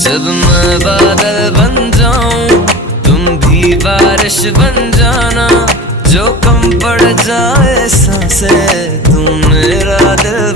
जब मैं बादल बन जाऊं तुम भी बारिश बन जाना, जो कम पड़ जाए सांसें तुम मेरा दिल